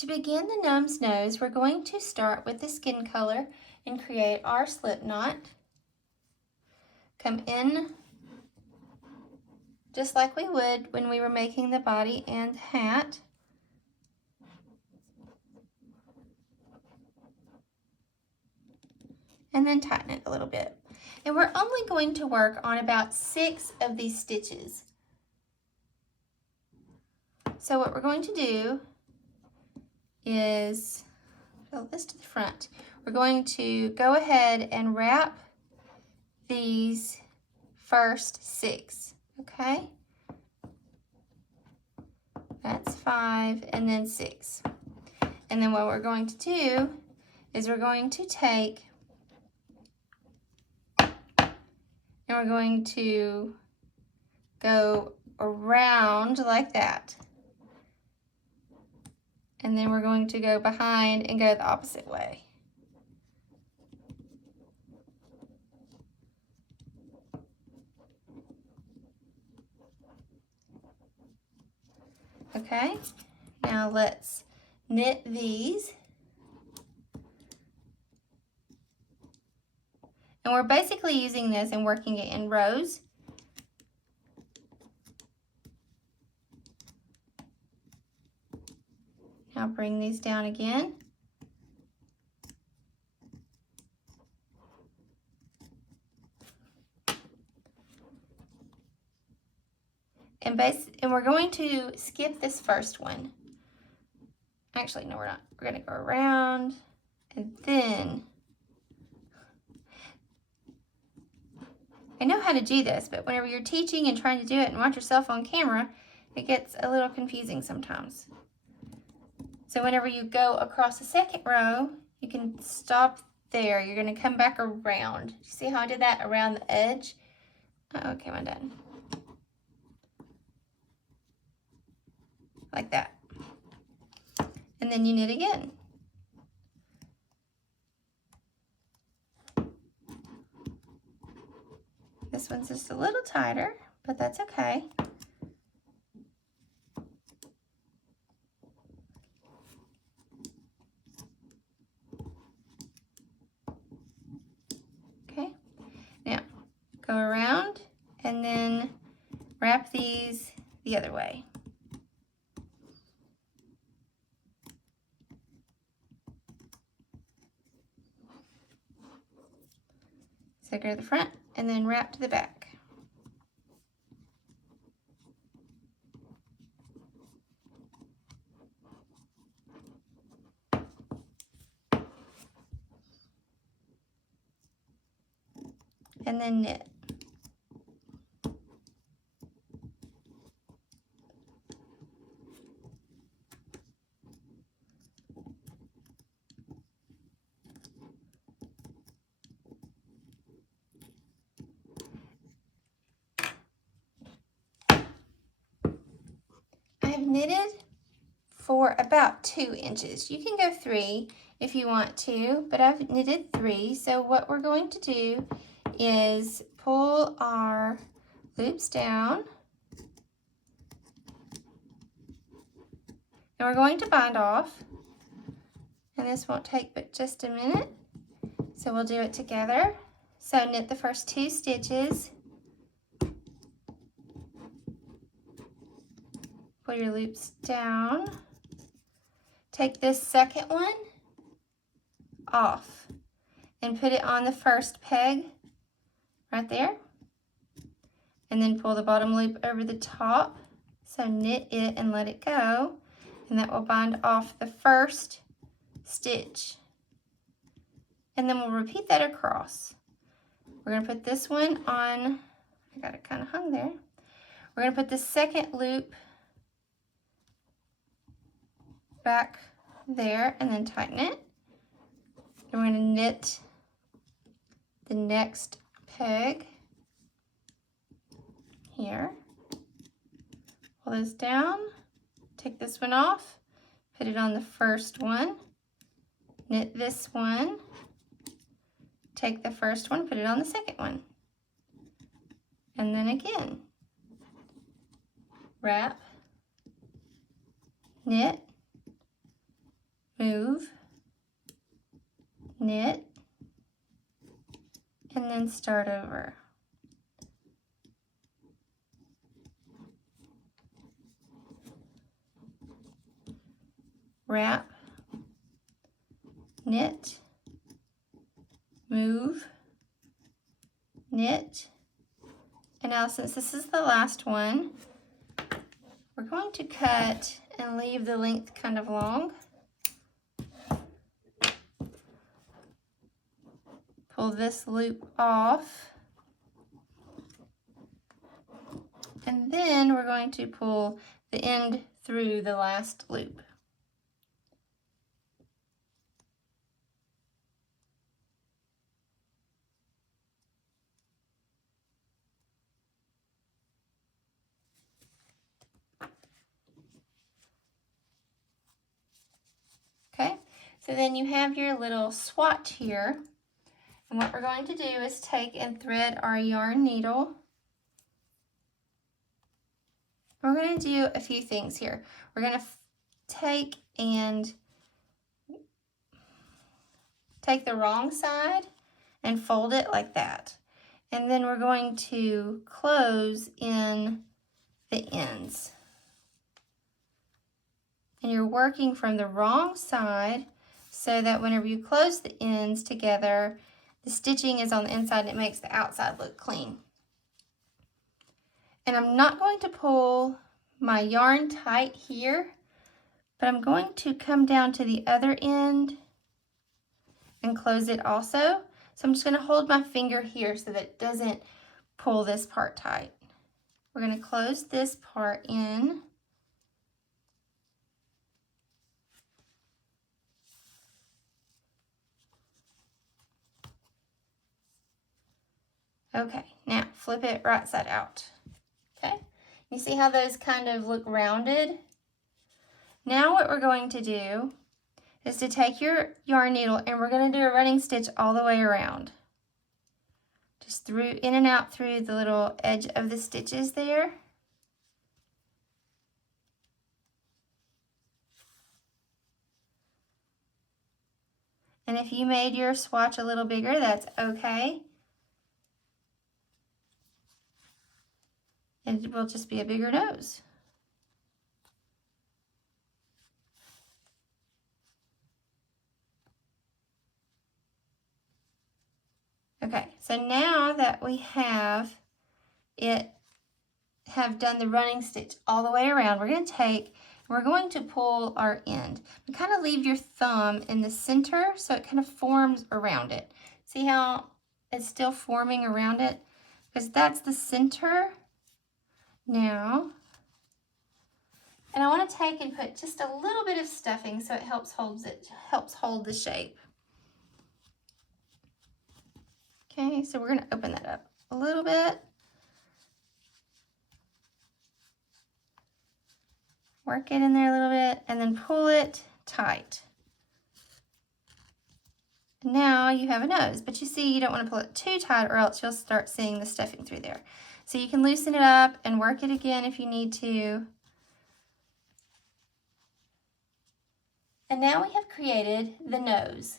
To begin the gnome's nose, we're going to start with the skin color and create our slip knot. Come in just like we would when we were making the body and hat. And then tighten it a little bit. And we're only going to work on about 6 of these stitches. So what we're going to do is fill this to the front. We're going to go ahead and wrap these first 6, okay? That's 5 and then 6. And then what we're going to do is we're going to take and we're going to go around like that. And then we're going to go behind and go the opposite way. Okay, now let's knit these. And we're basically using this and working it in rows. Now bring these down again. And we're going to skip this first one. Actually, no, we're not. We're going to go around and then I know how to do this, but whenever you're teaching and trying to do it and watch yourself on camera, it gets a little confusing sometimes. So whenever you go across the second row, you can stop there. You're going to come back around. You see how I did that around the edge? Okay, I'm done. Like that. And then you knit again. This one's just a little tighter, but that's okay. Okay, now go around and then wrap these the other way. So go to the front and then wrap to the back. And then knit. I have knitted for about 2 inches. You can go 3 if you want to, but I've knitted 3. So what we're going to do is pull our loops down. And we're going to bind off. And this won't take but just a minute. So we'll do it together. So knit the first 2 stitches. Pull your loops down. Take this second one off and put it on the first peg right there. And then pull the bottom loop over the top. So knit it and let it go. And that will bind off the first stitch. And then we'll repeat that across. We're going to put this one on, I got it kind of hung there. We're going to put the second loop back there and then tighten it. And we're going to knit the next peg here. Pull this down, take this one off, put it on the first one, knit this one, take the first one, put it on the second one, and then again, wrap, knit, move, knit, and then start over. Wrap, knit, move, knit, and now since this is the last one, we're going to cut and leave the length kind of long. Pull this loop off, and then we're going to pull the end through the last loop. Okay, so then you have your little swatch here. And what we're going to do is take and thread our yarn needle. We're going to do a few things here. We're going to take the wrong side and fold it like that. And then we're going to close in the ends. And you're working from the wrong side so that whenever you close the ends together, the stitching is on the inside and it makes the outside look clean. And I'm not going to pull my yarn tight here, but I'm going to come down to the other end and close it also. So I'm just going to hold my finger here so that it doesn't pull this part tight. We're going to close this part in. Okay, now flip it right side out. Okay, you see how those kind of look rounded? Now what we're going to do is to take your yarn needle and we're going to do a running stitch all the way around. Just through, in and out through the little edge of the stitches there. And if you made your swatch a little bigger, that's okay. It will just be a bigger nose. Okay, so now that we have done the running stitch all the way around, we're going to pull our end. And kind of leave your thumb in the center so it kind of forms around it. See how it's still forming around it? Because that's the center. Now, and I want to take and put just a little bit of stuffing so it helps hold the shape. Okay, so we're going to open that up a little bit. Work it in there a little bit and then pull it tight. Now you have a nose, but you see you don't want to pull it too tight or else you'll start seeing the stuffing through there. So you can loosen it up and work it again if you need to. And now we have created the nose.